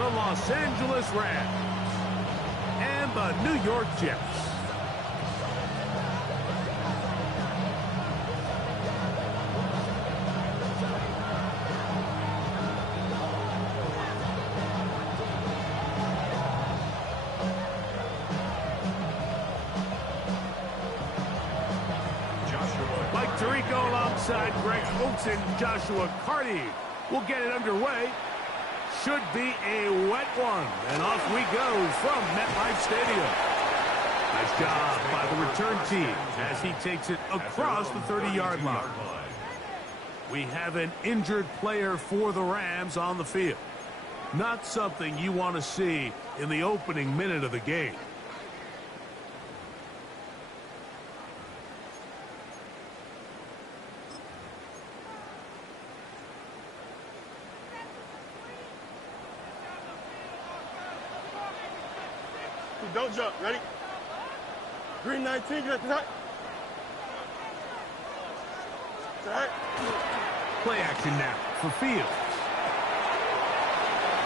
the Los Angeles Rams and the New York Jets. Mike Tirico alongside Greg Oates and Joshua Carty will get it underway. Should be a wet one. And off we go from MetLife Stadium. Nice job by the return team as he takes it across the 30-yard line. We have an injured player for the Rams on the field. Not something you want to see in the opening minute of the game. Don't jump. Ready? Green 19, get that. Play action now for Fields.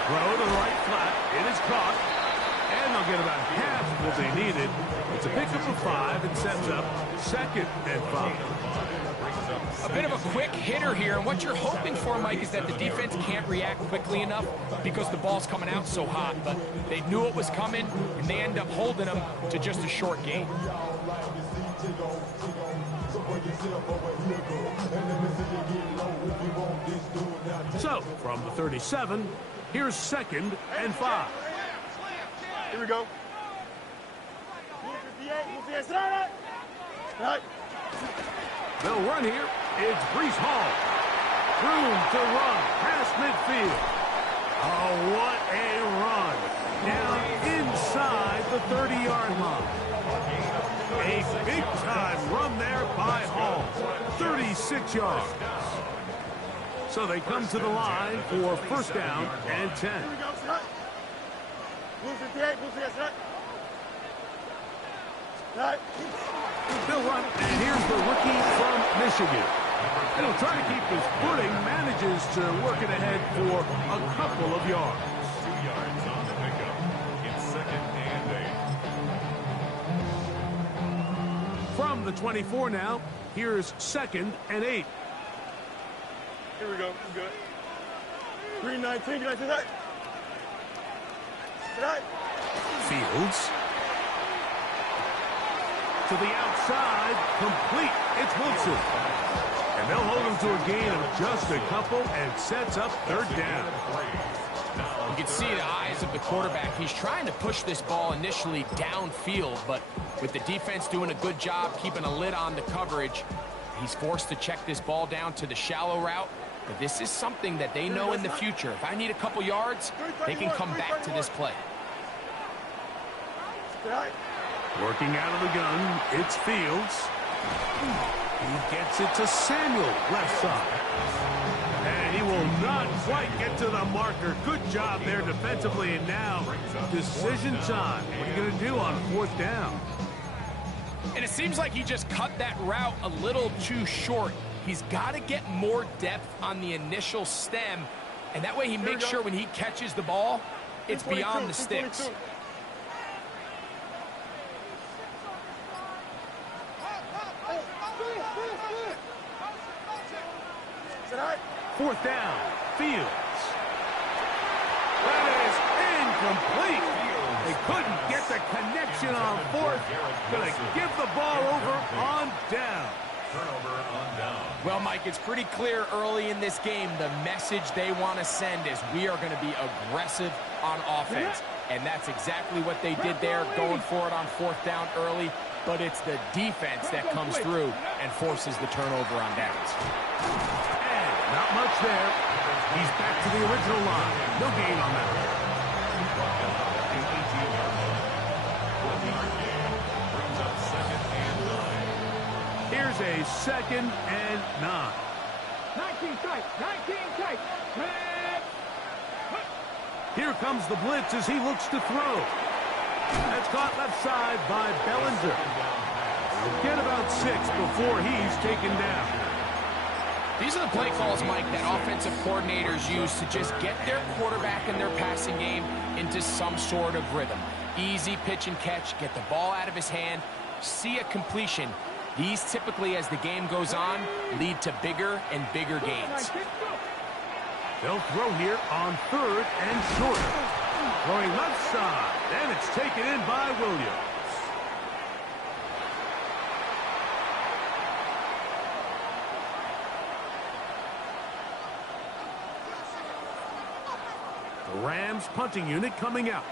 Throw to the right flat. It is caught. And they'll get about half of what they needed. It's a pickup of 5 and sets up 2nd and 5. A bit of a quick hitter here, and what you're hoping for, Mike, is that the defense can't react quickly enough because the ball's coming out so hot. But they knew it was coming, and they end up holding them to just a short gain. So, from the 37, here's 2nd and 5. Here we go. They'll run here. It's Breece Hall. Room to run past midfield. Oh, what a run. Down inside the 30-yard line. A big-time run there by Hall. 36 yards. So they come to the line for 1st down and 10. They'll run, and here's the rookie from Michigan. And he'll try to keep his footing, manages to work it ahead for a couple of yards. 2 yards on the pickup. It's 2nd and 8. From the 24 now, here's 2nd and 8. Here we go. Good. Green 19, get that. Fields. To the outside, complete. It's Wilson. And they'll hold him to a gain of just a couple and sets up 3rd down. You can see the eyes of the quarterback. He's trying to push this ball initially downfield, but with the defense doing a good job keeping a lid on the coverage, he's forced to check this ball down to the shallow route. But this is something that they know in the future. If I need a couple yards, they can come back to this play. Working out of the gun, it's Fields. He gets it to Samuel, left side. And he will not quite get to the marker. Good job there defensively. And now, decision time. What are you going to do on 4th down? And it seems like he just cut that route a little too short. He's got to get more depth on the initial stem. And that way he makes sure when he catches the ball, it's beyond the sticks. Fourth down, Fields. That is incomplete. They couldn't get the connection on 4th. Going to give the ball over on down. Turnover on down. Well, Mike, it's pretty clear early in this game the message they want to send is we are going to be aggressive on offense. And that's exactly what they did there, going for it on 4th down early. But it's the defense that comes through and forces the turnover on downs. Not much there. He's back to the original line. No gain on that. Here's a 2nd and 9. 19 tight. 19 tight. Here comes the blitz as he looks to throw. That's caught left side by Bellinger. He'll get about 6 before he's taken down. These are the play calls, Mike, that offensive coordinators use to just get their quarterback and their passing game into some sort of rhythm. Easy pitch and catch, get the ball out of his hand, see a completion. These typically, as the game goes on, lead to bigger and bigger gains. They'll throw here on 3rd and short. Throwing left side, and it's taken in by Williams. The Rams punting unit coming out.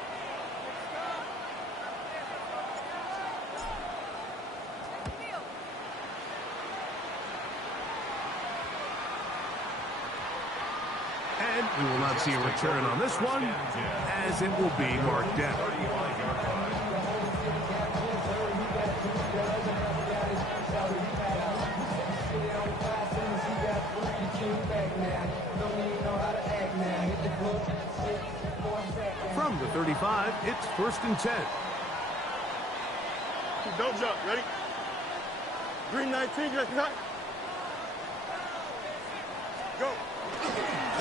And we will not see a return on this one, as it will be marked down. From the 35, it's 1st and 10. Don't jump. Ready? Green 19. Go.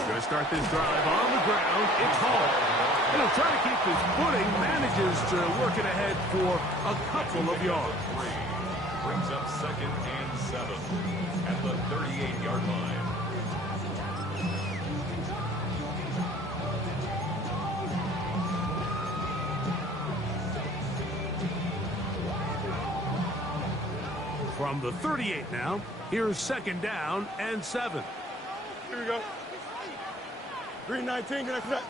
Going to start this drive on the ground. It's Hall. And he'll try to keep his footing. Manages to work it ahead for a couple of yards. Brings up 2nd and 7 at the 38-yard line. From the 38 now, here's 2nd down and 7. Here we go. Green 19, gonna connect.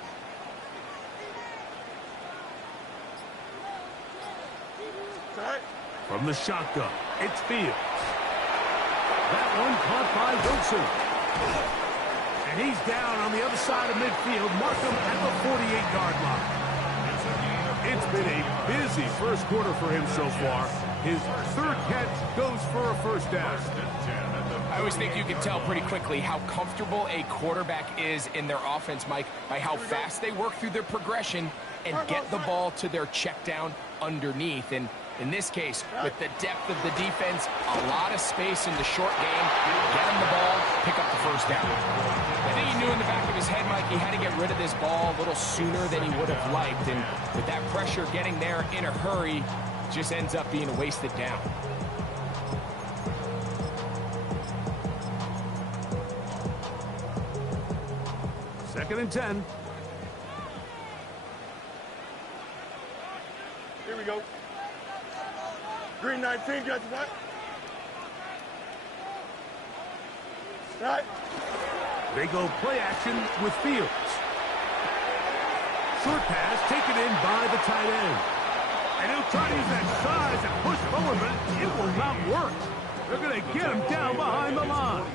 Right. From the shotgun, it's Fields. That one caught by Wilson. And he's down on the other side of midfield. Mark him at the 48-yard line. It's been a busy first quarter for him so far. His 3rd catch goes for a 1st down. I always think you can tell pretty quickly how comfortable a quarterback is in their offense, Mike, by how fast they work through their progression and get the ball to their check down underneath. And in this case, with the depth of the defense, a lot of space in the short game, get him the ball, pick up the 1st down. I think he knew in the back of his head, Mike, he had to get rid of this ball a little sooner than he would have liked. And with that pressure getting there in a hurry, just ends up being a wasted down. Second and 10. Here we go. Green 19, got the right. Right. They go play action with Fields. Short pass taken in by the tight end. And he'll try to use that size and push forward, but it will not work. They're going to get him down behind the line.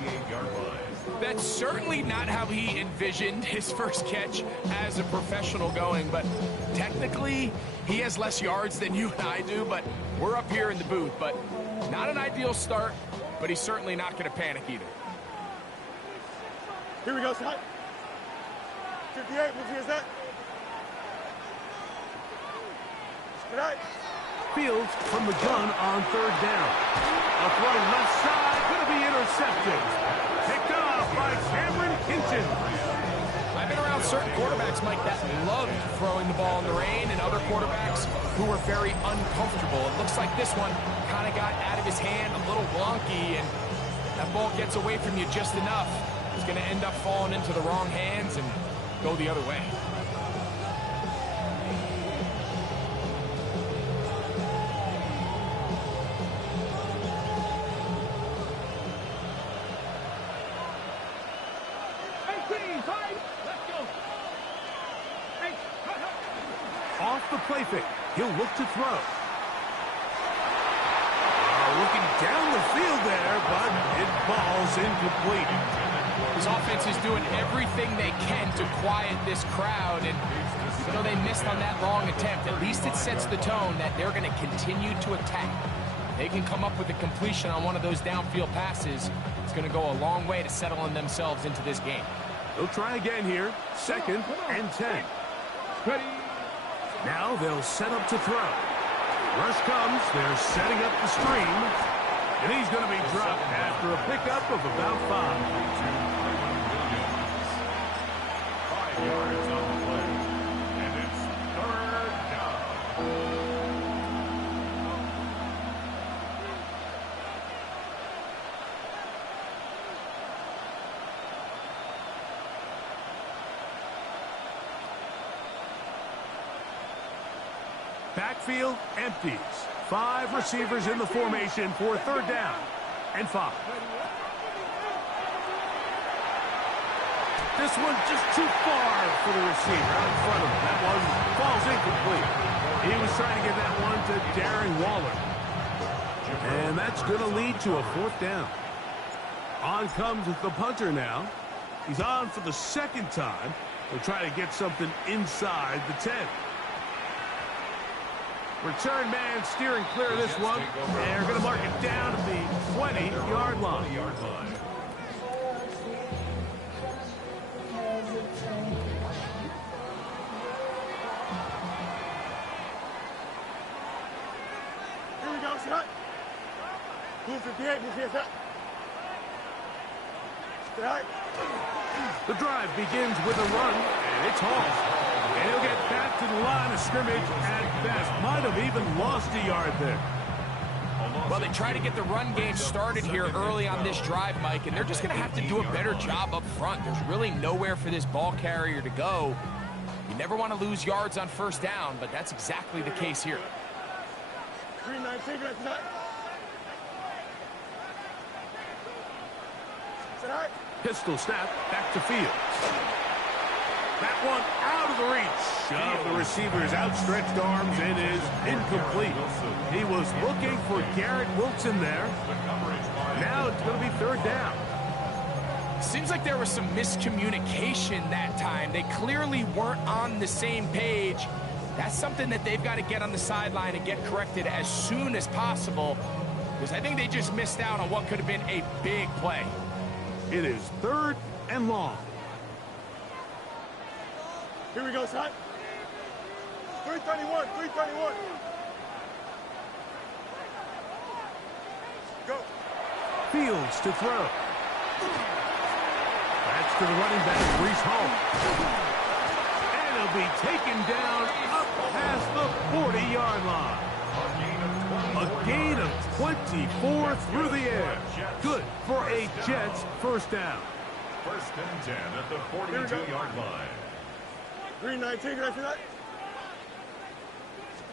That's certainly not how he envisioned his first catch as a professional going, but technically he has less yards than you and I do, but we're up here in the booth. But not an ideal start, but he's certainly not going to panic either. Here we go, Scott. 58, what is that? Right. Fields from the gun on 3rd down. A throw left side, going to be intercepted. Picked off by Cameron Hinton. I've been around certain quarterbacks, Mike, that loved throwing the ball in the rain, and other quarterbacks who were very uncomfortable. It looks like this one kind of got out of his hand, a little wonky, and that ball gets away from you just enough. It's going to end up falling into the wrong hands and go the other way. Off the play fake. He'll look to throw. Looking down the field there, but it falls incomplete. His offense is doing everything they can to quiet this crowd, and even though they missed on that long attempt, at least it sets the tone that they're going to continue to attack. They can come up with a completion on one of those downfield passes. It's going to go a long way to settling themselves into this game. They'll try again here. 2nd and 10. Ready. Now they'll set up to throw. Rush comes. They're setting up the screen. And he's going to be dropped after a pickup of about 5. 5 yards on the play. And it's 3rd down. Backfield empties. 5 receivers in the formation for 3rd down and 5. This one just too far for the receiver out in front of him. That one falls incomplete. He was trying to get that one to Darren Waller. And that's going to lead to a 4th down. On comes the punter now. He's on for the 2nd time. He'll try to get something inside the 10. Return man steering clear of this one. They're going to mark it down at the 20-yard line. Here we go, shot. Move for the The drive begins with a run, and it's Hall. And he'll get back to the line of scrimmage at best. Might have even lost a yard there. Well, they try to get the run game started here early on this drive, Mike, and they're just going to have to do a better job up front. There's really nowhere for this ball carrier to go. You never want to lose yards on 1st down, but that's exactly the case here. 3-9, Pistol snap, back to field. That one out of the reach of the receiver's outstretched arms. It is incomplete. He was looking for Garrett Wilson there. Now it's going to be 3rd down. Seems like there was some miscommunication that time. They clearly weren't on the same page. That's something that they've got to get on the sideline and get corrected as soon as possible, because I think they just missed out on what could have been a big play. It is 3rd and long. Here we go, son. 331, 331. Go. Fields to throw. That's to the running back, Breece Hall. And he'll be taken down up past the 40-yard line. A gain of 24 through the air. Good for a Jets 1st down. 1st and 10 at the 42-yard line. 3-19, right for that.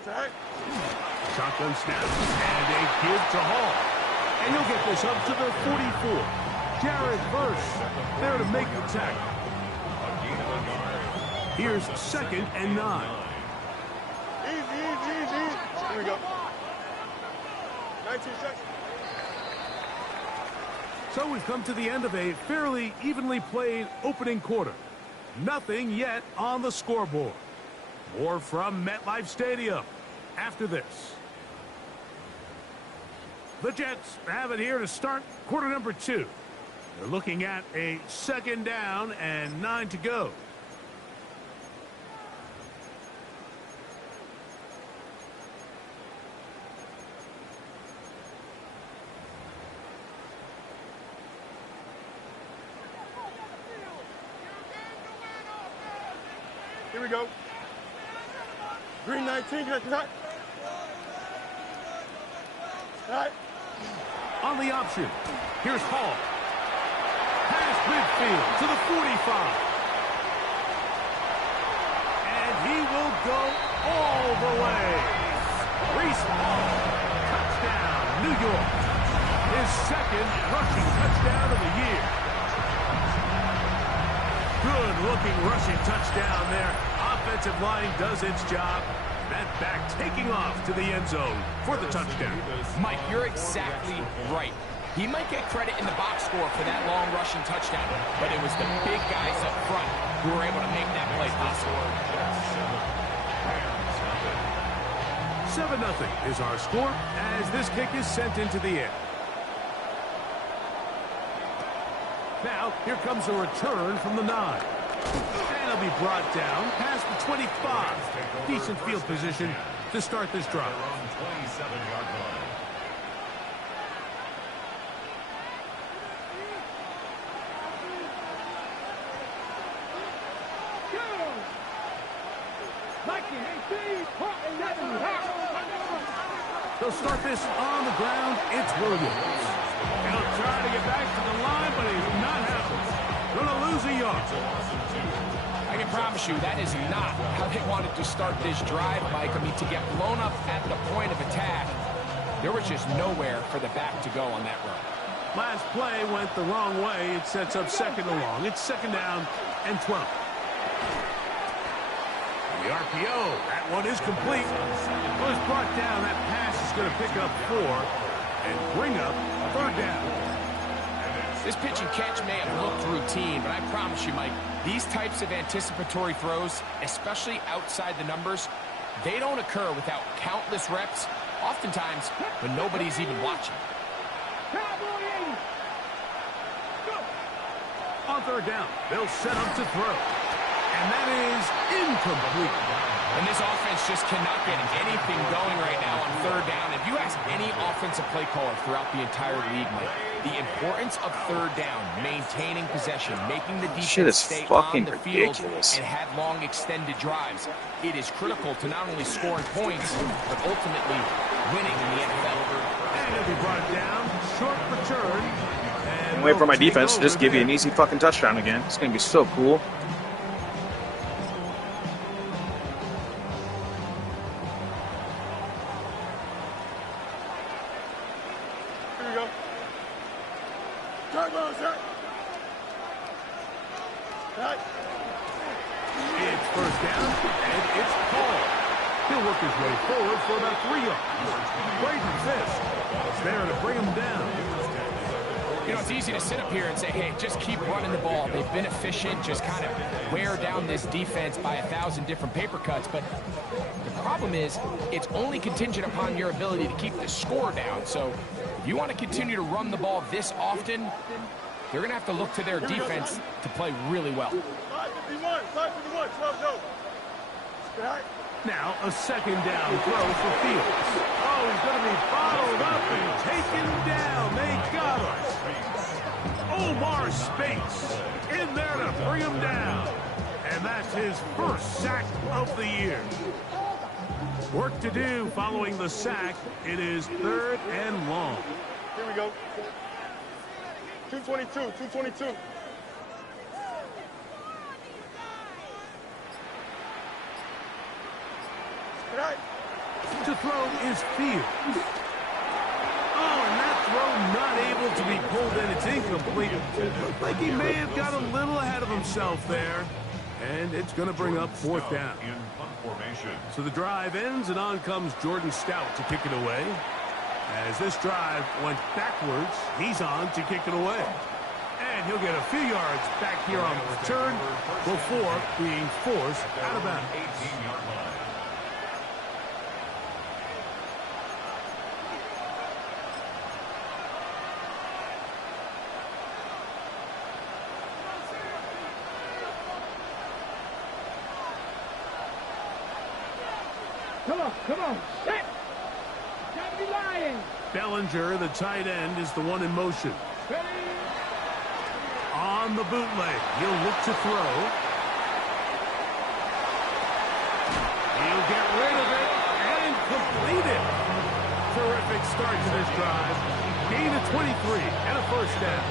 Attack. Shotgun snap and a give to Hall. And he'll get this up to the 44. Jared Verse there to make the tackle. Here's 2nd and 9. Easy. Here we go. 19 seconds. So we've come to the end of a fairly evenly played opening quarter. Nothing yet on the scoreboard. More from MetLife Stadium after this. The Jets have it here to start quarter number 2. They're looking at a 2nd down and 9 to go. Here we go. 3-19, right for that. All right. On the option, here's Hall. Past midfield to the 45. And he will go all the way. Breece Hall, touchdown, New York. His 2nd rushing touchdown of the year. Good-looking rushing touchdown there. Offensive line does its job. That back taking off to the end zone for the touchdown. Mike, you're exactly right. He might get credit in the box score for that long rushing touchdown, but it was the big guys up front who were able to make that play possible. 7-0 is our score as this kick is sent into the air. Now, here comes a return from the 9. And he'll be brought down past the 25. Decent field position to start this drive. They'll start this on the ground. It's Williams. He'll try to get back to the line, but he's not happening. Going to lose a yard. I can promise you that is not how they wanted to start this drive, Mike. I mean, to get blown up at the point of attack, there was just nowhere for the back to go on that run. Last play went the wrong way. It sets up second and long. It's second down and 12. The RPO, that one is complete. Was brought down. That pass is going to pick up 4 and bring up third down. This pitch and catch may have looked routine, but I promise you, Mike, these types of anticipatory throws, especially outside the numbers, they don't occur without countless reps, oftentimes when nobody's even watching. On third down, they'll set up to throw. And that is incomplete. And this offense just cannot get anything going right now on third down. If you ask any offensive play caller throughout the entire league, Mike, the importance of third down, maintaining possession, making the defense stay on the field and have long extended drives, it is critical to not only scoring points, but ultimately winning in the NFL. And he'll be brought down, short return. And wait for my defense to just give you an easy fucking touchdown again. It's going to be so cool. It's first down, and it's Paul. He'll work his way forward for about 3 yards. Braden Fisk is there to bring him down. You know, it's easy to sit up here and say, hey, just keep running the ball. They've been efficient, just kind of wear down this defense by 1,000 different paper cuts. But the problem is, it's only contingent upon your ability to keep the score down. So if you want to continue to run the ball this often, they're going to have to look to their defense to play really well. 551, 12 go. Now a second down throw for Fields. Oh, he's going to be bottled up and taken down. They got him. Omar Speights in there to bring him down. And that's his first sack of the year. Work to do following the sack. It is third and long. Here we go. 222. To throw is Fields. Oh, and that throw not able to be pulled in. It's incomplete. Looked like he may have got a little ahead of himself there. And it's going to bring up fourth down. So the drive ends, and on comes Jordan Stout to kick it away. As this drive went backwards, he's on to kick it away. And he'll get a few yards back here on the return before being forced out of bounds. 18-yard line. Come on, set! Gotta be lying! Bellinger, the tight end, is the one in motion. Ready? On the bootleg, he'll look to throw. He'll get rid of it and complete it. Terrific start to this drive. Gain of 23 and a first down.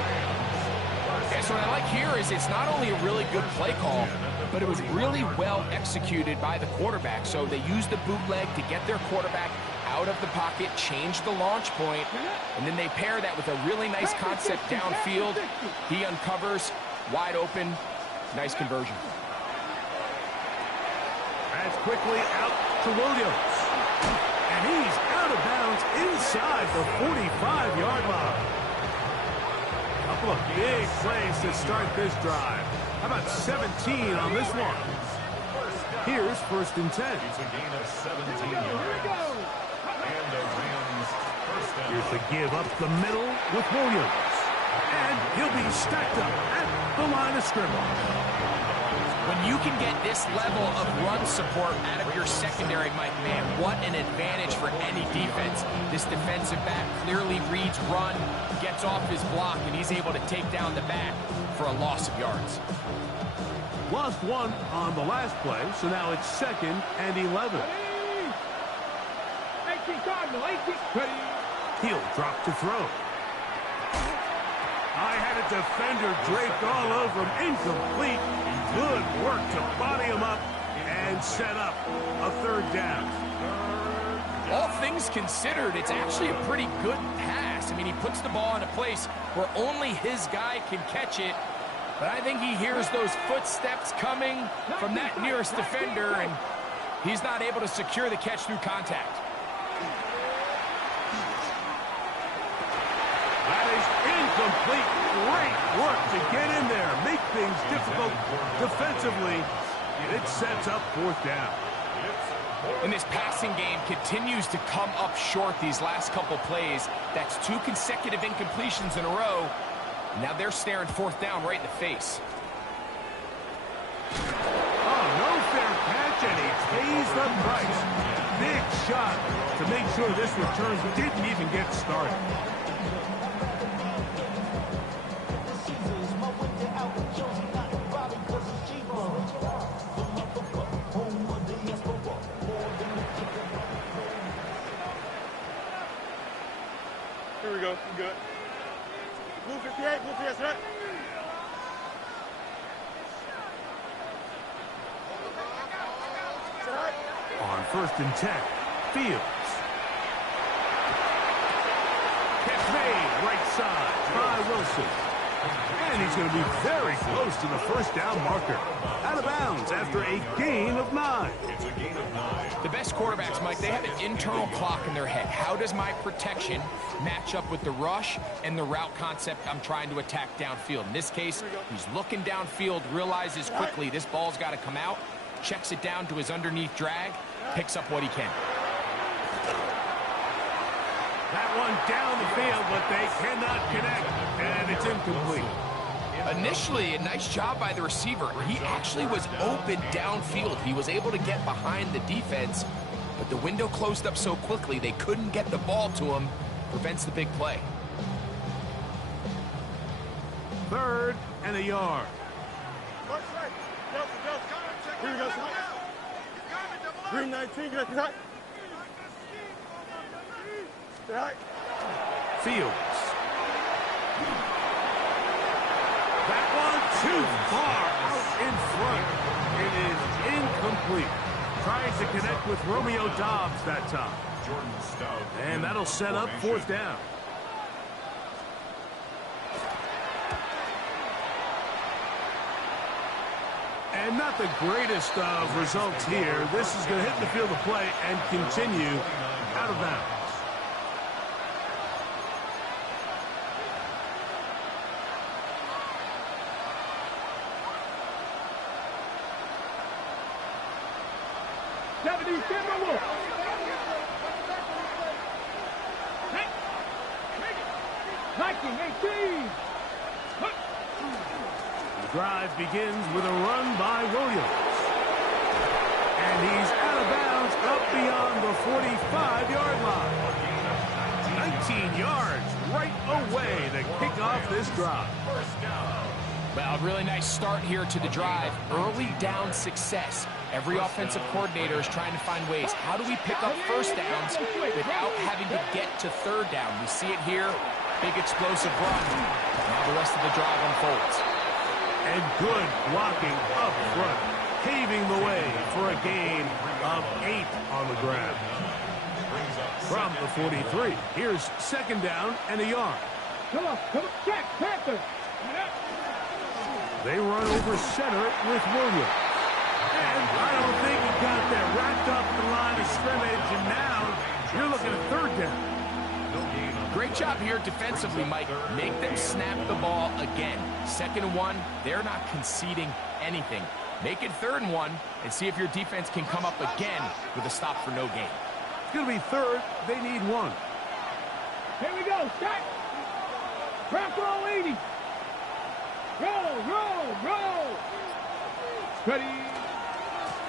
Yeah, so what I like here is it's not only a really good play call, but it was really well executed by the quarterback. So they used the bootleg to get their quarterback out of the pocket, change the launch point, and then they pair that with a really nice concept downfield. He uncovers, wide open, nice conversion. That's quickly out to Williams. And he's out of bounds inside the 45-yard line. Couple of big plays to start this drive. How about 17 on this one? Here's first and 10. It's a gain of 17 yards. And the Rams first down. Here's the give up the middle with Williams. And he'll be stacked up at the line of scrimmage. When you can get this level of run support out of your secondary, Mike, man, what an advantage for any defense. This defensive back clearly reads run, gets off his block, and he's able to take down the back for a loss of yards. Lost one on the last play, so now it's 2nd and 11. 18 Cardinal, 18. Ready. He'll drop to throw. I had a defender draped all over him. Incomplete. Good work to body him up and set up a 3rd down. All things considered, it's actually a pretty good pass. I mean, he puts the ball in a place where only his guy can catch it. But I think he hears those footsteps coming from that nearest defender, and he's not able to secure the catch through contact. That is incomplete. Great work to get in there. Make things difficult defensively. It sets up 4th down. And this passing game continues to come up short these last couple plays. That's 2 consecutive incompletions in a row. Now they're staring 4th down right in the face. Oh, no fair catch, and he pays the price. Big shot to make sure this return didn't even get started. Here we go. I'm good. Blue 58, blue 58, right? On 1st and 10, Fields. Catch made, right side by Wilson. And he's going to be very close to the 1st down marker. Out of bounds after a gain of 9. It's a gain of 9. The best quarterbacks, Mike, they have an internal clock in their head. How does my protection match up with the rush and the route concept I'm trying to attack downfield? In this case, he's looking downfield, realizes quickly this ball's got to come out, checks it down to his underneath drag, picks up what he can. That one down the field, but they cannot connect, and it's incomplete. Initially, a nice job by the receiver. He actually was open downfield. He was able to get behind the defense, but the window closed up so quickly they couldn't get the ball to him. Prevents the big play. 3rd and a yard. Here we go. 319, get it right. Right. Fields. That one too far out in front. It is incomplete. Tries to connect with Romeo Doubs that time. Jordan Stout. And that'll set up 4th down. And not the greatest of results here. This is going to hit the field of play and continue out of bounds. The drive begins with a run by Williams. And he's out of bounds up beyond the 45-yard line. 19 yards right away to kick off this drive. Well, really nice start here to the drive. Early down success. Every offensive coordinator is trying to find ways. How do we pick up 1st downs without having to get to 3rd down? We see it here. Big explosive run. Now the rest of the drive unfolds. And good blocking up front, paving the way for a gain of 8 on the ground. From the 43, here's 2nd down and a yard. Come on, check, Panther. They run over center with Williams. And I don't think he got that wrapped up the line of scrimmage, and now you're looking at 3rd down. Great job here defensively, Mike. Make them snap the ball again. 2nd and 1, they're not conceding anything. Make it 3rd and 1 and see if your defense can come up again with a stop for no gain. It's going to be 3rd. They need 1. Here we go, set. Crack roll 80. Roll. Ready.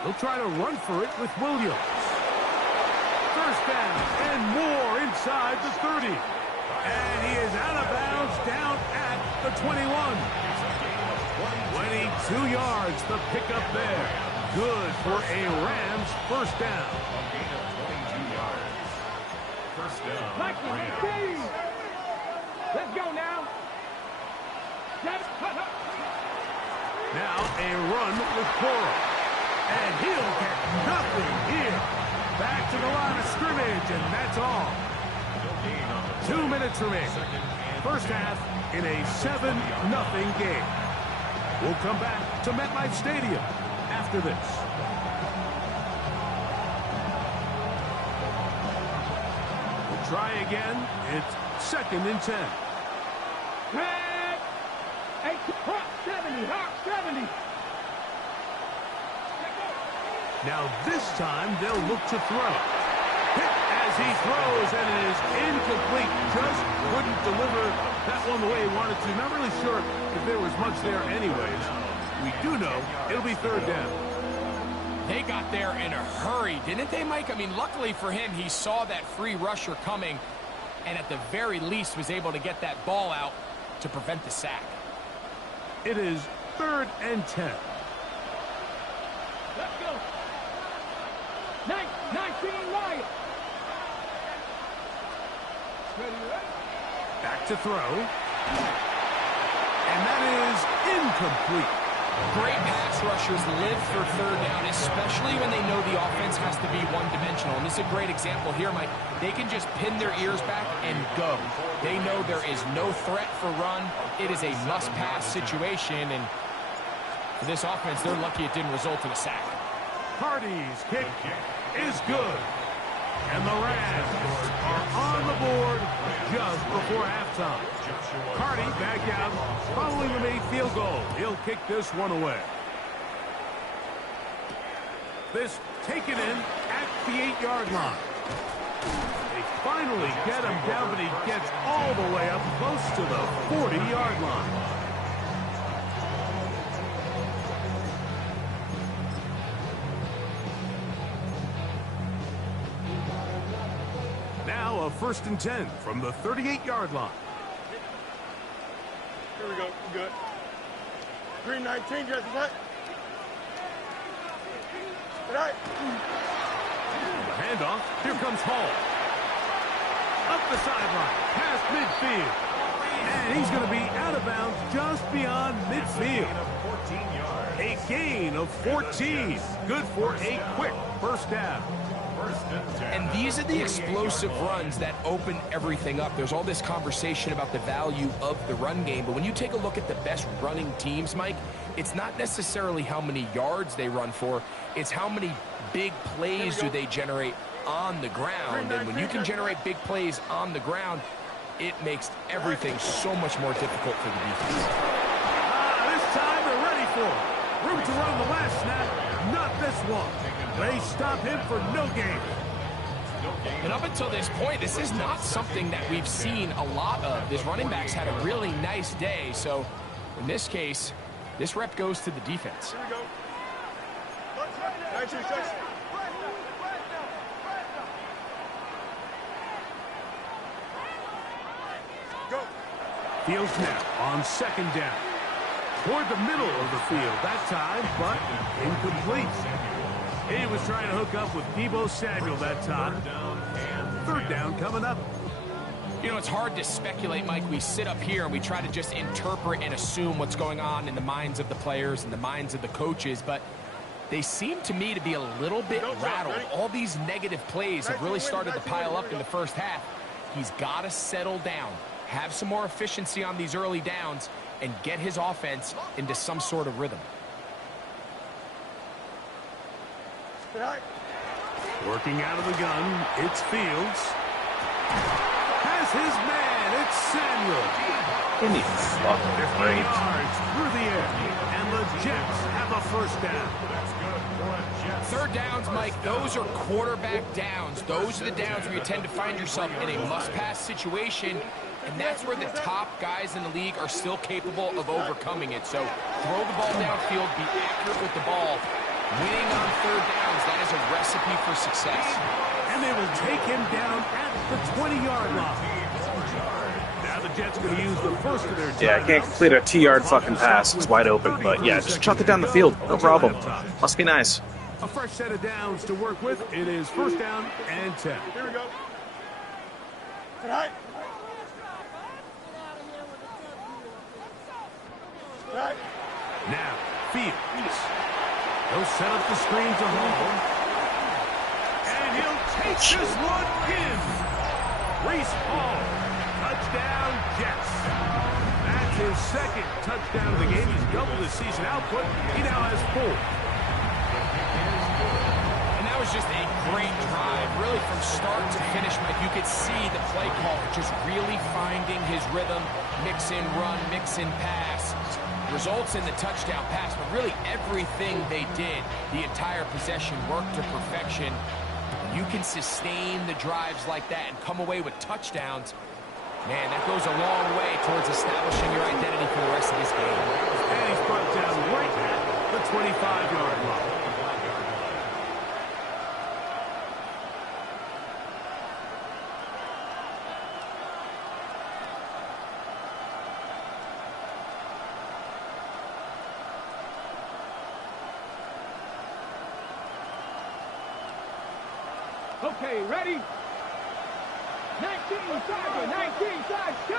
They'll try to run for it with Williams. 1st down and more inside the 30. And he is out of bounds down at the 21. 22 yards, the pickup there. Good for a Rams first down. A gain of 22 yards. First down. Rams. Let's go now. Now a run with Cora. And he'll get nothing here. Back to the line of scrimmage, and that's all. 2 minutes remain. First half in a 7-0 game. We'll come back to MetLife Stadium after this. We'll try again. It's 2nd and 10. Red. 70. Hawk 70. Now this time they'll look to throw. Hit as he throws, and it is incomplete. Just wouldn't deliver that one the way he wanted to. Not really sure if there was much there anyways. We do know it'll be 3rd down. They got there in a hurry, didn't they, Mike? I mean, luckily for him, he saw that free rusher coming and at the very least was able to get that ball out to prevent the sack. It is 3rd and 10. Let's go. 19 Lions. Back to throw. And that is incomplete. Great pass rushers live for 3rd down, especially when they know the offense has to be one-dimensional. And this is a great example here, Mike. They can just pin their ears back and go. They know there is no threat for run. It is a must-pass situation, and for this offense, they're lucky it didn't result in a sack. Hardy's kick is good. And the Rams are on the board just before halftime. Hardy back out following the made field goal. He'll kick this one away. This taken in at the 8-yard line. They finally get him down, but he gets all the way up close to the 40-yard line. Now a 1st and 10 from the 38-yard line. Here we go. Good. 319, just right. Right. The handoff. Here comes Hall. Up the sideline, past midfield. And he's going to be out of bounds just beyond midfield. A gain of 14. Good for a quick first down. And these are the explosive runs that open everything up. There's all this conversation about the value of the run game, but when you take a look at the best running teams, Mike, it's not necessarily how many yards they run for, it's how many big plays do they generate on the ground. And when you can generate big plays on the ground, it makes everything so much more difficult for the defense. This time they're ready for it. Room to run the last snap, not this one. They stop him for no gain. And up until this point, this is not something that we've seen a lot of. This running back's had a really nice day. So in this case, this rep goes to the defense. Here we go. 19 seconds. Go. Field snap on 2nd down. Toward the middle of the field that time, but incomplete. He was trying to hook up with Deebo Samuel that time. 3rd down coming up. You know, it's hard to speculate, Mike. We sit up here and we try to just interpret and assume what's going on in the minds of the players and the minds of the coaches, but they seem to me to be a little bit rattled. All these negative plays have really started to pile up in the first half. He's got to settle down, have some more efficiency on these early downs, and get his offense into some sort of rhythm. Working out of the gun, it's Fields. Has his man, it's Samuel. 50 yards through the air, and the Jets have a first down. 3rd downs, Mike, those are quarterback downs. Those are the downs where you tend to find yourself in a must-pass situation, and that's where the top guys in the league are still capable of overcoming it. So throw the ball downfield, be accurate with the ball. Winning on 3rd downs, that is a recipe for success. And they will take him down at the 20-yard line. Now the Jets going to use the first of their timeouts. Yeah, I can't complete a 2-yard fucking pass. It's wide open, but yeah, just chuck it down the field. No problem. Must be nice. A fresh set of downs to work with. It is first down and 10. Here we go. All right. All right. Now, Fields. He'll set up the screen to Hall. And he'll take this one in. Breece Hall. Touchdown, Jets. That's his second touchdown of the game. He's doubled his season output. He now has 4. And that was just a great drive. Really, from start to finish, Mike, you could see the play caller just really finding his rhythm. Mix in run, mix in pass. Results in the touchdown pass, but really everything they did, the entire possession, worked to perfection. You can sustain the drives like that and come away with touchdowns. Man, that goes a long way towards establishing your identity for the rest of this game. And he's brought down right at the 25-yard line. Okay, ready? 19, side, 19, side, 2.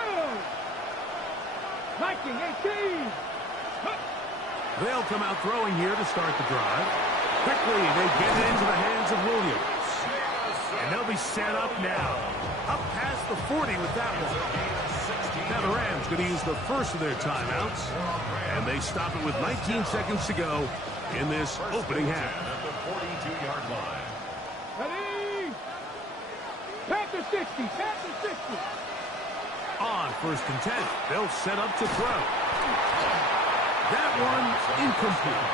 19, 18. They'll come out throwing here to start the drive. Quickly, they get it into the hands of Williams. And they'll be set up now. Up past the 40 with that one. Now the Rams going to use the first of their timeouts. And they stop it with 19 seconds to go in this opening half. At the 42-yard line. Ready? Panther 60, Panther 60. On first and 10, they'll set up to throw. That one incomplete.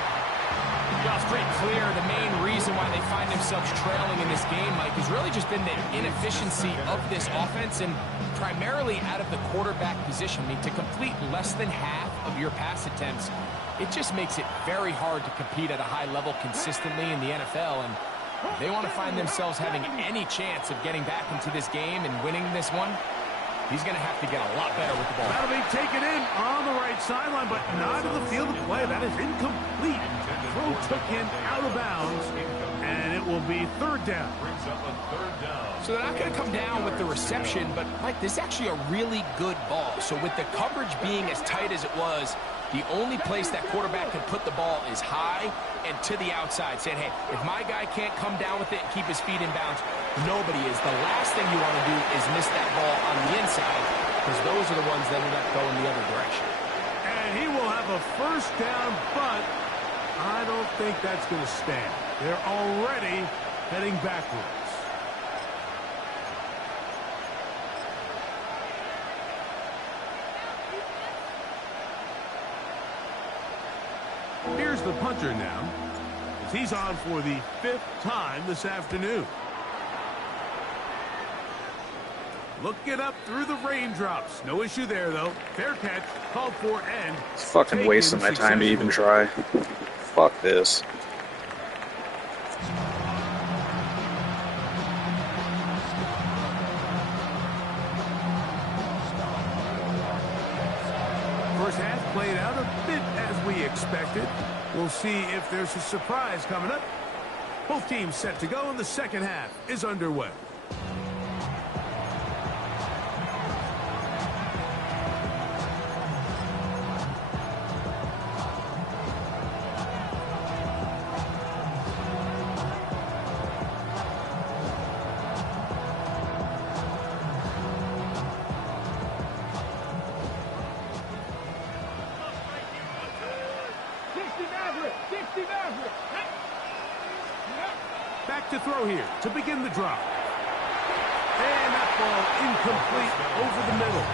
Well, it's pretty clear the main reason why they find themselves trailing in this game, Mike, has really just been the inefficiency of this offense and primarily out of the quarterback position. I mean, to complete less than half of your pass attempts, it just makes it very hard to compete at a high level consistently in the NFL. And if they want to find themselves having any chance of getting back into this game and winning this one, he's going to have to get a lot better with the ball. That'll be taken in on the right sideline, but not in the field of play. That is incomplete. Throw took in out of bounds, and it will be third down. Brings up a third down. So they're not going to come down with the reception, but, Mike, this is actually a really good ball. So with the coverage being as tight as it was, the only place that quarterback can put the ball is high and to the outside, saying, hey, if my guy can't come down with it and keep his feet in bounds, nobody is. The last thing you want to do is miss that ball on the inside, because those are the ones that end up going the other direction. And he will have a first down, but I don't think that's going to stand. They're already heading backwards. Here's the punter now, as he's on for the 5th time this afternoon. Looking up through the raindrops. No issue there, though. Fair catch, called for, and It's fucking wasting my time to even try. Fuck this. First half played out a bit as we expected. We'll see if there's a surprise coming up. Both teams set to go, and the second half is underway. Back to throw here to begin the drive. And that ball incomplete over the middle.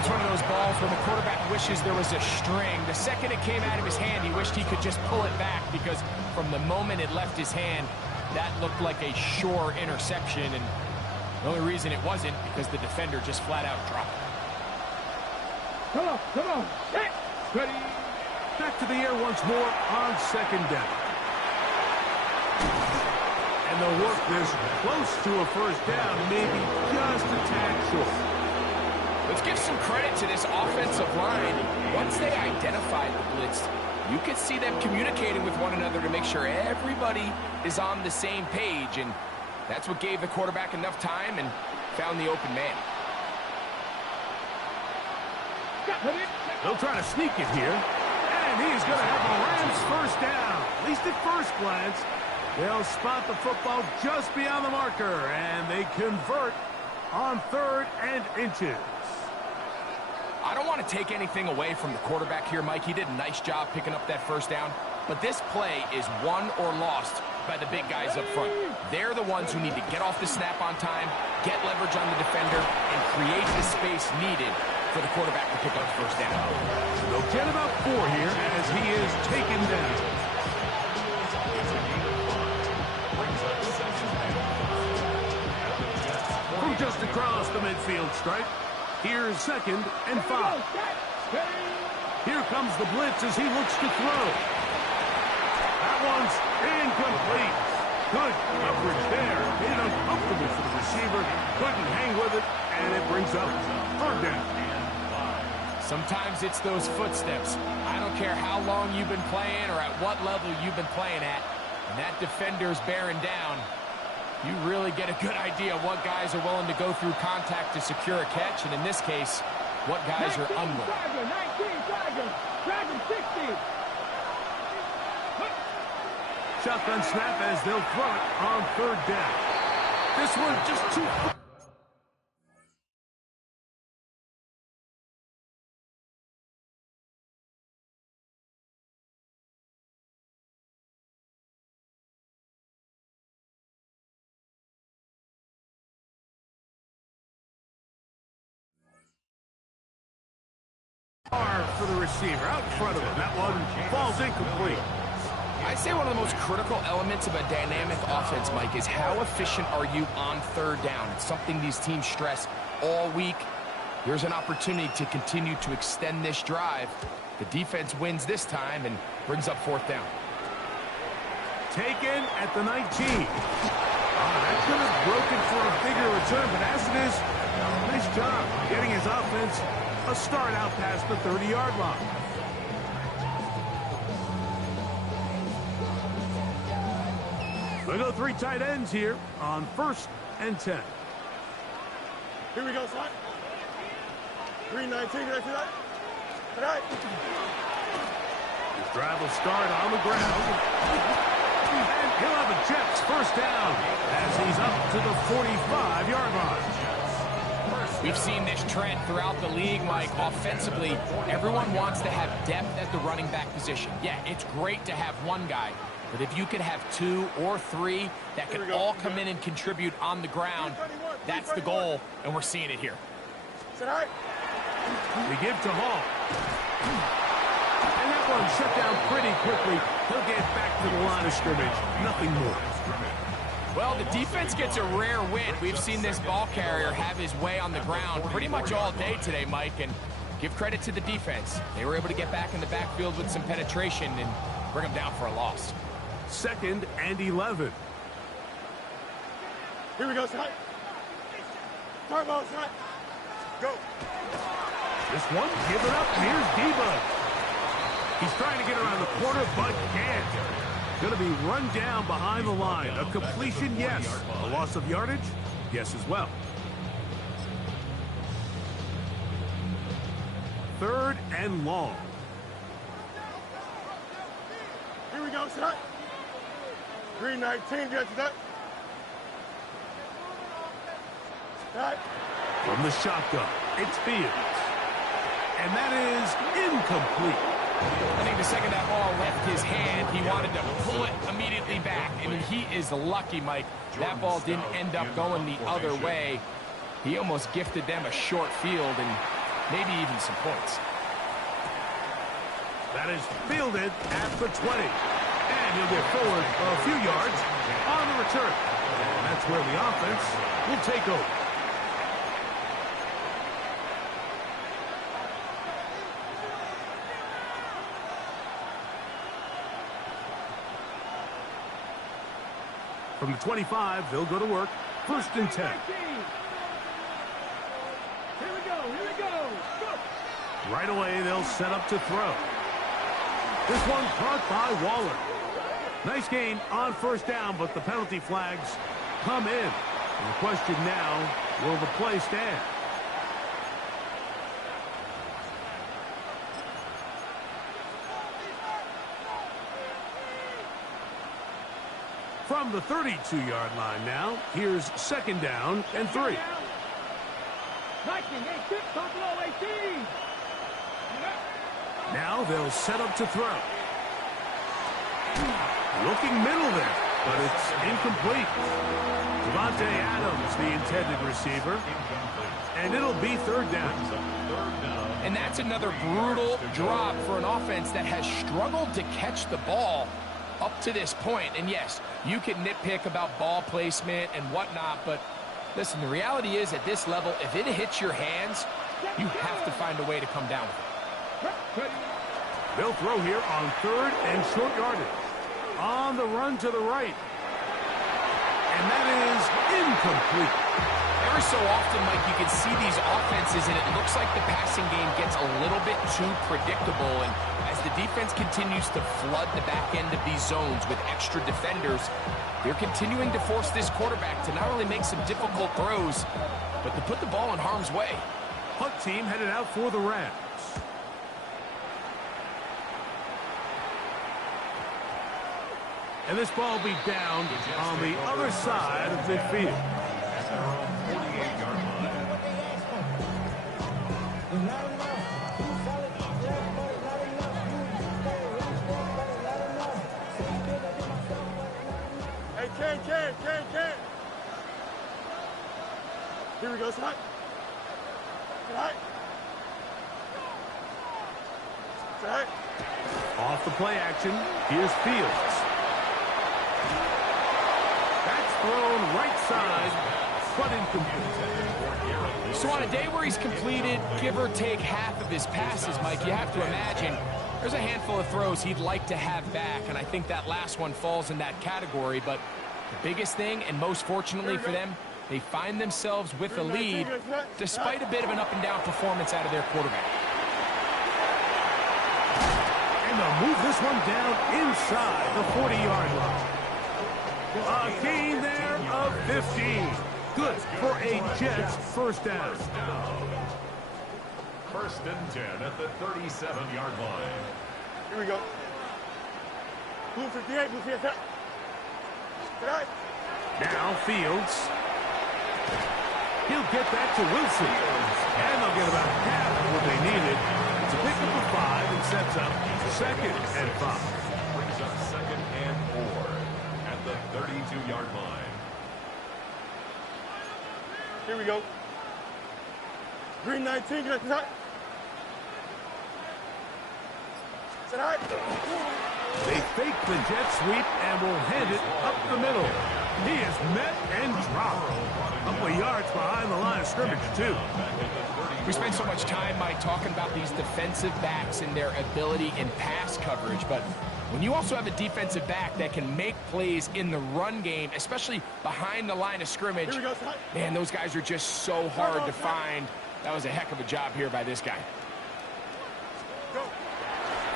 It's one of those balls where the quarterback wishes there was a string. The second it came out of his hand, he wished he could just pull it back, because from the moment it left his hand, that looked like a sure interception. And the only reason it wasn't because the defender just flat out dropped it. Come on, set, ready. Back to the air once more on second down. And they'll work this close to a first down, maybe just a tad short. Let's give some credit to this offensive line. Once they identified the blitz, you could see them communicating with one another to make sure everybody is on the same page, and that's what gave the quarterback enough time and found the open man. They'll try to sneak it here, and he's going to have the Rams first down. At least at first glance, they'll spot the football just beyond the marker, and they convert on 3rd and inches. I don't want to take anything away from the quarterback here, Mike. He did a nice job picking up that first down. But this play is won or lost by the big guys up front. They're the ones who need to get off the snap on time, get leverage on the defender, and create the space needed for the quarterback to pick up the first down. They'll get about 4 here as he is taken down. From just across the midfield stripe, here's 2nd and 5. Here comes the blitz as he looks to throw. That one's incomplete. Good coverage there. Made it uncomfortable for the receiver. Couldn't hang with it, and it brings up 3rd down. Sometimes it's those footsteps. I don't care how long you've been playing or at what level you've been playing at. When that defender's bearing down, you really get a good idea of what guys are willing to go through contact to secure a catch, and in this case, what guys are unwilling. 60. Shotgun snap as they'll throw it on 3rd down. This one just too... for the receiver out in front of him. That one falls incomplete. I'd say one of the most critical elements of a dynamic offense, Mike, is how efficient are you on 3rd down. It's something these teams stress all week. Here's an opportunity to continue to extend this drive. The defense wins this time and brings up 4th down. Taken at the 19. That could have broken for a bigger return, but as it is, nice job getting his offense a start out past the 30-yard line. We'll go 3 tight ends here on 1st and 10. Here we go, son. 3:19, ready for that? All right. His drive will start on the ground. And he'll have a Jets first down as he's up to the 45-yard line. We've seen this trend throughout the league, Mike. Offensively, everyone wants to have depth at the running back position. Yeah, it's great to have one guy, but if you could have 2 or 3 that can all come in and contribute on the ground, that's the goal, and we're seeing it here. We give to Hall. And that one shut down pretty quickly. He'll get back to the line of scrimmage. Nothing more. Well, the defense gets a rare win. We've seen this ball carrier have his way on the ground pretty much all day today, Mike, and give credit to the defense. They were able to get back in the backfield with some penetration and bring them down for a loss. 2nd and 11. Here we go, son. Turbo, son. Go. This one given up. Here's Debo. He's trying to get around the corner, but can't. Going to be run down behind the line. A completion, yes. A loss of yardage, yes as well. 3rd and long. Here we go, son. 3:19, get to that. Right. From the shotgun, it's Fields. And that is incomplete. I think the second that ball left his hand, he wanted to pull it immediately back. I mean, he is lucky, Mike. That ball didn't end up going the other way. He almost gifted them a short field and maybe even some points. That is fielded at the 20. And he'll get forward a few yards on the return. And that's where the offense will take over. From the 25, they'll go to work. 1st and 10. Here we go. Here we go. Go. Right away, they'll set up to throw. This one caught by Waller. Nice gain on first down, but the penalty flags come in. And the question now, will the play stand? From the 32-yard line now, here's second down and 3. 19, 18, Buffalo 18. Now they'll set up to throw. Looking middle there, but it's incomplete. Devontae Adams, the intended receiver, and it'll be third down. And that's another brutal drop for an offense that has struggled to catch the ball up to this point. And yes, you can nitpick about ball placement and whatnot, but listen, the reality is at this level, if it hits your hands, you have to find a way to come down with it. They'll throw here on third and short yardage. On the run to the right. And that is incomplete. Every so often, Mike, you can see these offenses, and it looks like the passing game gets a little bit too predictable. And as the defense continues to flood the back end of these zones with extra defenders, they're continuing to force this quarterback to not only make some difficult throws, but to put the ball in harm's way. Punt team headed out for the Rams. And this ball will be down on the other side of midfield. Hey, Ken. Here we go, Scott. Right. Off the play action, here's Fields. That's thrown right side, but incomplete. So on a day where he's completed, give or take half of his passes, Mike, you have to imagine there's a handful of throws he'd like to have back, and I think that last one falls in that category. But the biggest thing, and most fortunately for them, they find themselves with a lead despite a bit of an up-and-down performance out of their quarterback. And they'll move this one down inside the 40-yard line. A gain there of 15. Good for a Jets first down. First and 10 at the 37-yard line. Here we go. Blue 58, blue 58. Now Fields. He'll get that to Wilson. And they'll get about half of what they needed to pick up a 5 and sets up second and 5. Brings up second and 4 at the 32-yard line. Here we go. Green 19, get that. They fake the jet sweep and will hand it up the middle. He is met and dropped. A couple of yards behind the line of scrimmage, too. We spend so much time, Mike, talking about these defensive backs and their ability in pass coverage, but when you also have a defensive back that can make plays in the run game, especially behind the line of scrimmage, man, those guys are just so hard to find. That was a heck of a job here by this guy.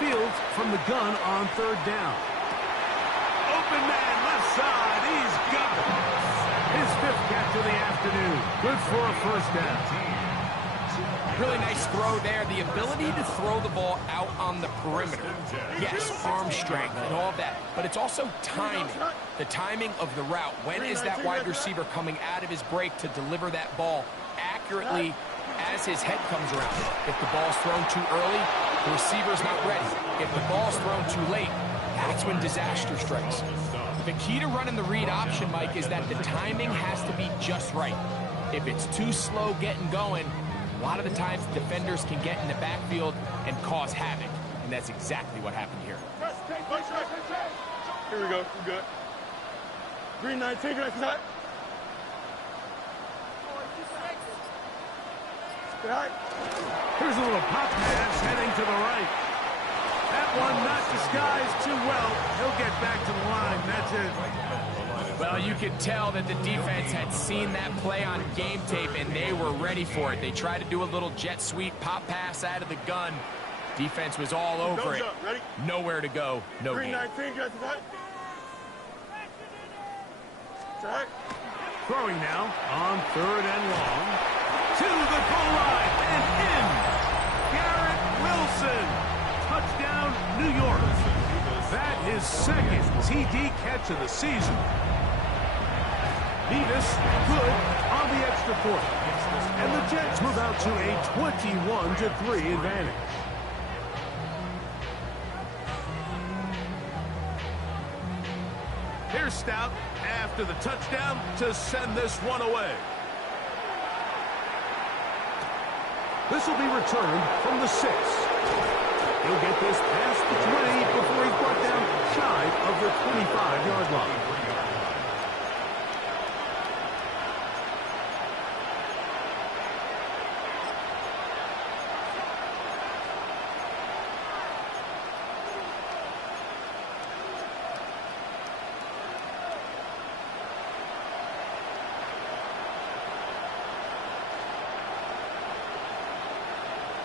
Fields from the gun on third down. Open man, left side, he's got it. His fifth catch of the afternoon. Good for a first down. Really nice throw there. The ability to throw the ball out on the perimeter. Yes, arm strength and all of that, but it's also timing. The timing of the route. When is that wide receiver coming out of his break to deliver that ball accurately as his head comes around? If the ball's thrown too early, the receiver's not ready. If the ball's thrown too late, that's when disaster strikes. The key to running the read option, Mike, is that the timing has to be just right. If it's too slow getting going, a lot of the times defenders can get in the backfield and cause havoc. And that's exactly what happened here. Here we go. We're good. Green 19, get that. Here's a little pop pass heading to the right. That one not disguised too well. He'll get back to the line. That's it. Well, you could tell that the defense had seen that play on game tape, and they were ready for it. They tried to do a little jet sweep pop pass out of the gun. Defense was all over it. Ready? Nowhere to go. No gain. 319, guys. Track. Throwing now on 3rd and long. To the goal line and in. Garrett Wilson. Touchdown, New York. That is 2nd TD catch of the season. Nevis good on the extra point. And the Jets move out to a 21-3 advantage. Here's Stout after the touchdown to send this one away. This will be returned from the 6. He'll get this past the 20 before he's brought down shy of the 25-yard line.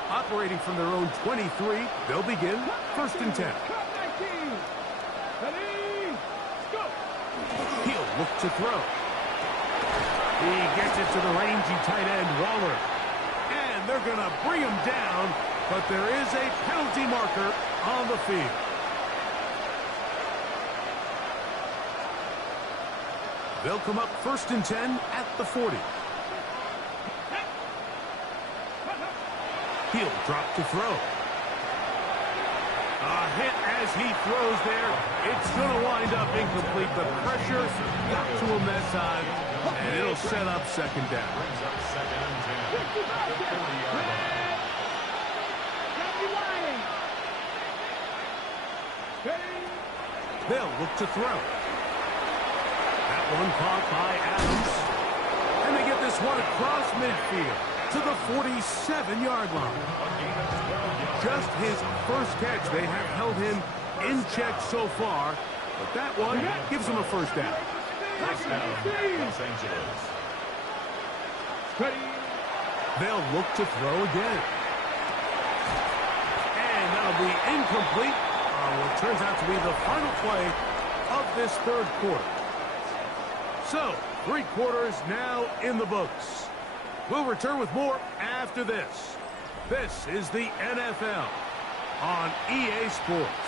Operating from their own 23, they'll begin 1st and 10. He'll look to throw. He gets it to the rangy tight end, Waller. And they're going to bring him down, but there is a penalty marker on the field. They'll come up 1st and 10 at the 40. He'll drop to throw. A hit as he throws there. It's going to wind up incomplete. The pressure got to him that time, and it'll set up 2nd down. They'll look to throw. That one caught by Adams. And they get this one across midfield to the 47-yard line. Just his first catch. They have held him in check so far, but that one gives him a 1st down. Los Angeles. They'll look to throw again. And that'll be incomplete on what turns out to be the final play of this 3rd quarter. So, 3 quarters now in the books. We'll return with more after this. This is the NFL on EA Sports.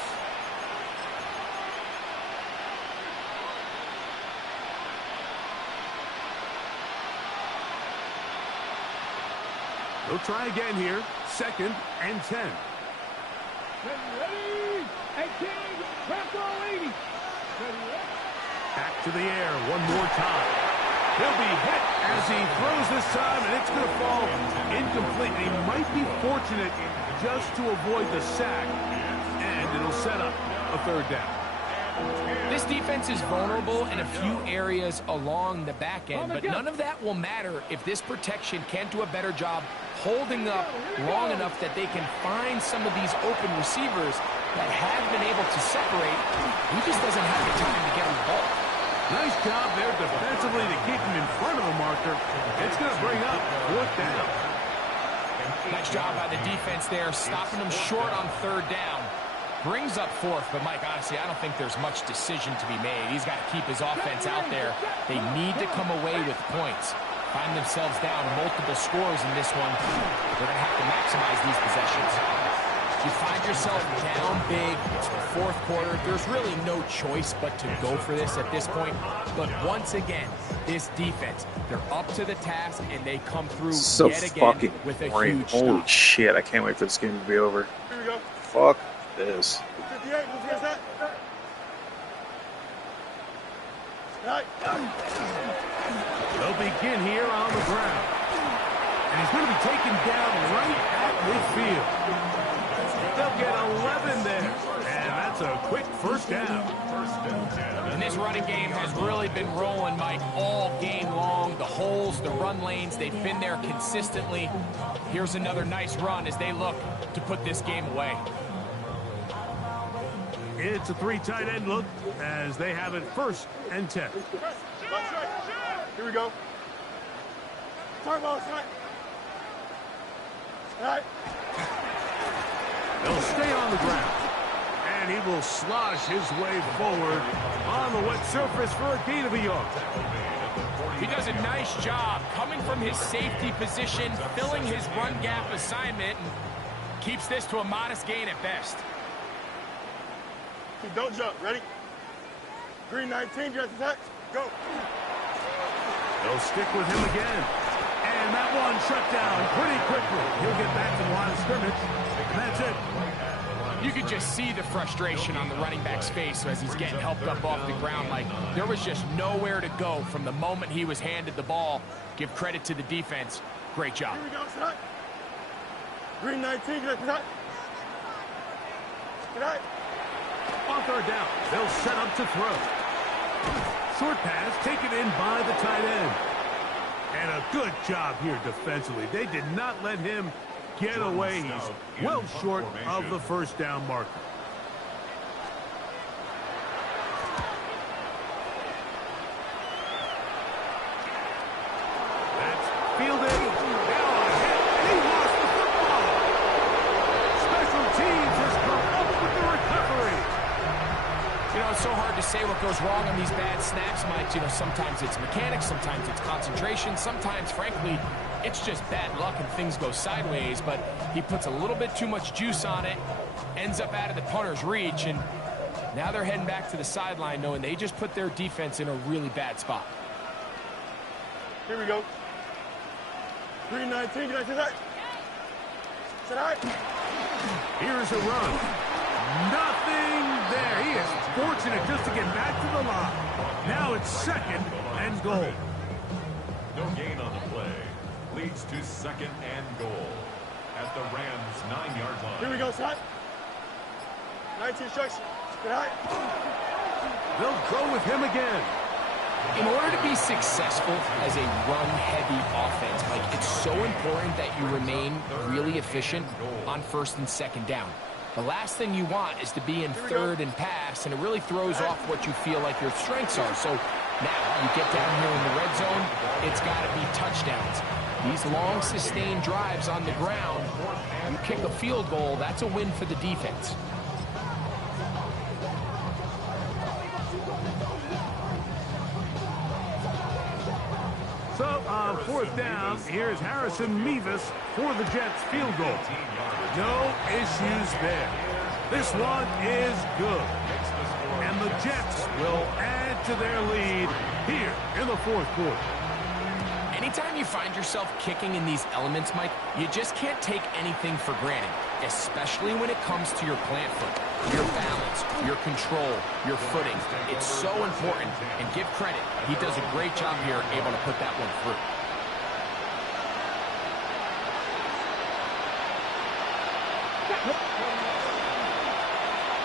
They'll try again here. 2nd and 10. Ready? 18. Press all 80. Back to the air one more time. He'll be hit as he throws this time, and it's going to fall incomplete. He might be fortunate just to avoid the sack, and it'll set up a 3rd down. This defense is vulnerable in a few areas along the back end, but none of that will matter if this protection can't do a better job holding up long enough that they can find some of these open receivers that have been able to separate. He just doesn't have the time to get on the ball. Nice job there defensively to keep him in front of the marker. It's going to bring up 4th down. Nice job by the defense there, stopping him short on 3rd down. Brings up 4th, but Mike, honestly, I don't think there's much decision to be made. He's got to keep his offense out there. They need to come away with points. Find themselves down multiple scores in this one. They're going to have to maximize these possessions. You find yourself down big, it's the 4th quarter. There's really no choice but to go for this at this point. But once again, this defense, they're up to the task, and they come through So yet again fucking with a boring. huge Holy stop. shit, I can't wait for this game to be over. Here we go. Fuck this. 58, where's that? Right. They'll begin here on the ground. And he's going to be taken down right at midfield. They'll get 11 there. And that's a quick 1st down. And this running game has really been rolling, Mike, all game long. The holes, the run lanes, they've been there consistently. Here's another nice run as they look to put this game away. It's a 3 tight end look as they have it 1st and 10. Here we go. Sorry, ball, sorry. All right. They'll stay on the ground. And he will slosh his way forward on the wet surface for a gain of a yard. He does a nice job coming from his safety position, filling his run gap assignment, and keeps this to a modest gain at best. Don't jump. Ready? Green 19, just attack. Go. They'll stick with him again. And that one shut down pretty quickly. He'll get back to the line of scrimmage. And that's it. You could just see the frustration on the running back's face as he's getting helped up off the ground. Like, there was just nowhere to go from the moment he was handed the ball. Give credit to the defense. Great job. Here we go, set. Green 19, just attack. Set. On 3rd down, they'll set up to throw. Short pass taken in by the tight end. And a good job here defensively. They did not let him get away. He's well short of the 1st down marker. That's fielded. Now a hit. He lost the football. Special teams has come up with the recovery. You know, it's so hard to say what goes wrong on these bad snaps, Mike. You know, sometimes it's mechanics, sometimes it's concentration, sometimes, frankly, it's just bad luck and things go sideways, but he puts a little bit too much juice on it, ends up out of the punter's reach, and now they're heading back to the sideline knowing they just put their defense in a really bad spot. Here we go. Green 19, just attack. Set. Here's a run. Nothing there. He is fortunate just to get back to the line. Now it's 2nd and goal. No gain on the play. Leads to 2nd and goal at the Rams' 9-yard line. Here we go, set. 19 instruction. Set. They'll go with him again. In order to be successful as a run-heavy offense, Mike, it's so important that you remain really efficient on 1st and 2nd down. The last thing you want is to be in 3rd and pass, and it really throws off what you feel like your strengths are. So now you get down here in the red zone, it's got to be touchdowns. These long, sustained drives on the ground, you kick a field goal, that's a win for the defense. So on 4th down, here's Harrison Mevis for the Jets field goal. No issues there. This one is good. And the Jets will add to their lead here in the 4th quarter. Anytime you find yourself kicking in these elements, Mike, you just can't take anything for granted, especially when it comes to your plant foot, your balance, your control, your footing. It's so important, and give credit. He does a great job here able to put that one through.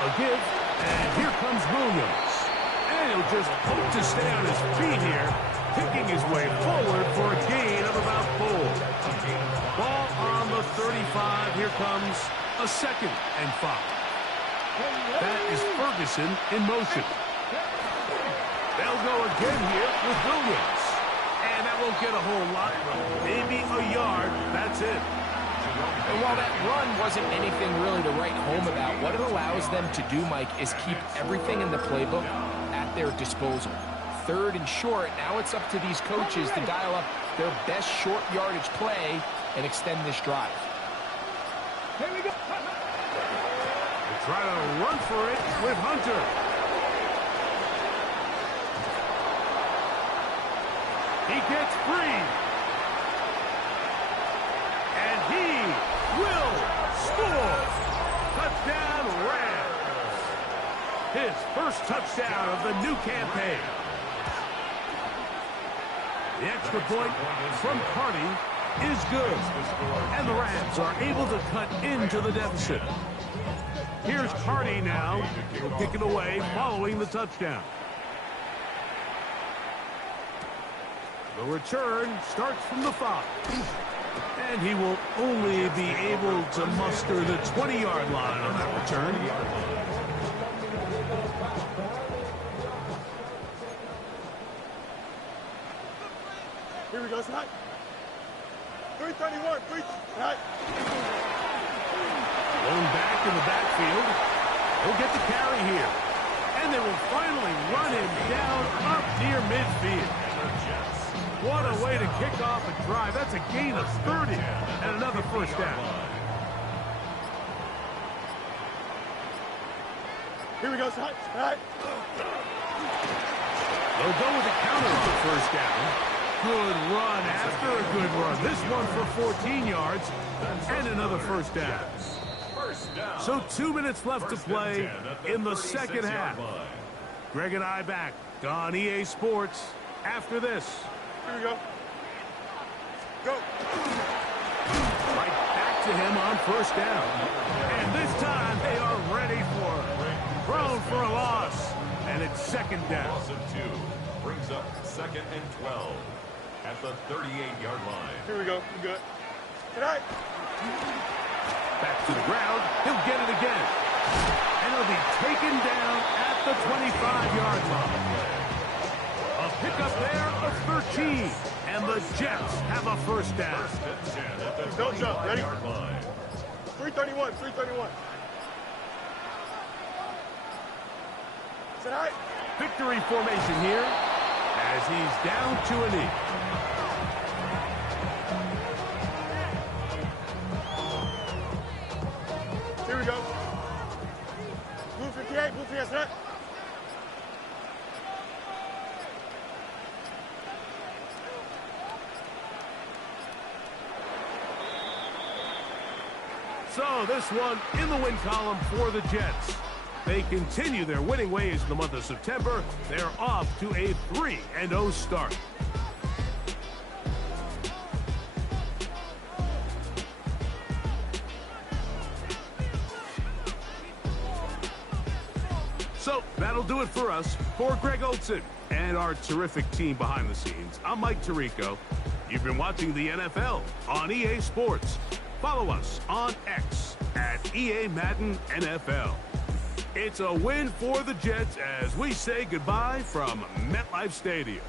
A give, and here comes Williams. And he'll just hope to stay on his feet here, picking his way forward for a gain of about 4. Ball on the 35. Here comes a 2nd and 5. That is Ferguson in motion. They'll go again here with Williams. And that won't get a whole lot. Maybe a yard. That's it. And while that run wasn't anything really to write home about, what it allows them to do, Mike, is keep everything in the playbook at their disposal. 3rd and short, now it's up to these coaches to dial up their best short yardage play and extend this drive. Here we go. They try to run for it with Hunter. He gets free. And he will score. Touchdown, Rams. His first touchdown of the new campaign. The extra point from Carty is good. And the Rams are able to cut into the deficit. Here's Carty now. He'll kick it away following the touchdown. The return starts from the 5. And he will only be able to muster the 20-yard line on that return. Here we go, Snot. 331, 3, right. Going back in the backfield. He'll get the carry here. And they will finally run him down up near midfield. What a way to kick off a drive. That's a gain of 30 and another first down. Here we go, Snot. Right. They'll go with a counter on first down. Good run after a good run. This one for 14 yards and another first down. So 2 minutes left to play in the second half. Greg and I back on EA Sports after this. Here we go. Go. Right back to him on first down. And this time they are ready for it. Thrown for a loss. And it's second down. Loss of 2 brings up 2nd and 12 at the 38-yard line. Here we go. We're good. Good night. Back to the ground. He'll get it again. And he'll be taken down at the 25-yard line. A pickup there of 13. And the Jets have a first down. First and 10 at the Don't jump. Ready? 25-yard line. 331, 331. Sit high. Victory formation here as he's down to a knee. Here we go. Blue 58, blue 58, set. So this one in the win column for the Jets. They continue their winning ways in the month of September. They're off to a 3-0 start. So that'll do it for us. For Greg Olsen and our terrific team behind the scenes, I'm Mike Tirico. You've been watching the NFL on EA Sports. Follow us on X at EA Madden NFL. It's a win for the Jets as we say goodbye from MetLife Stadium.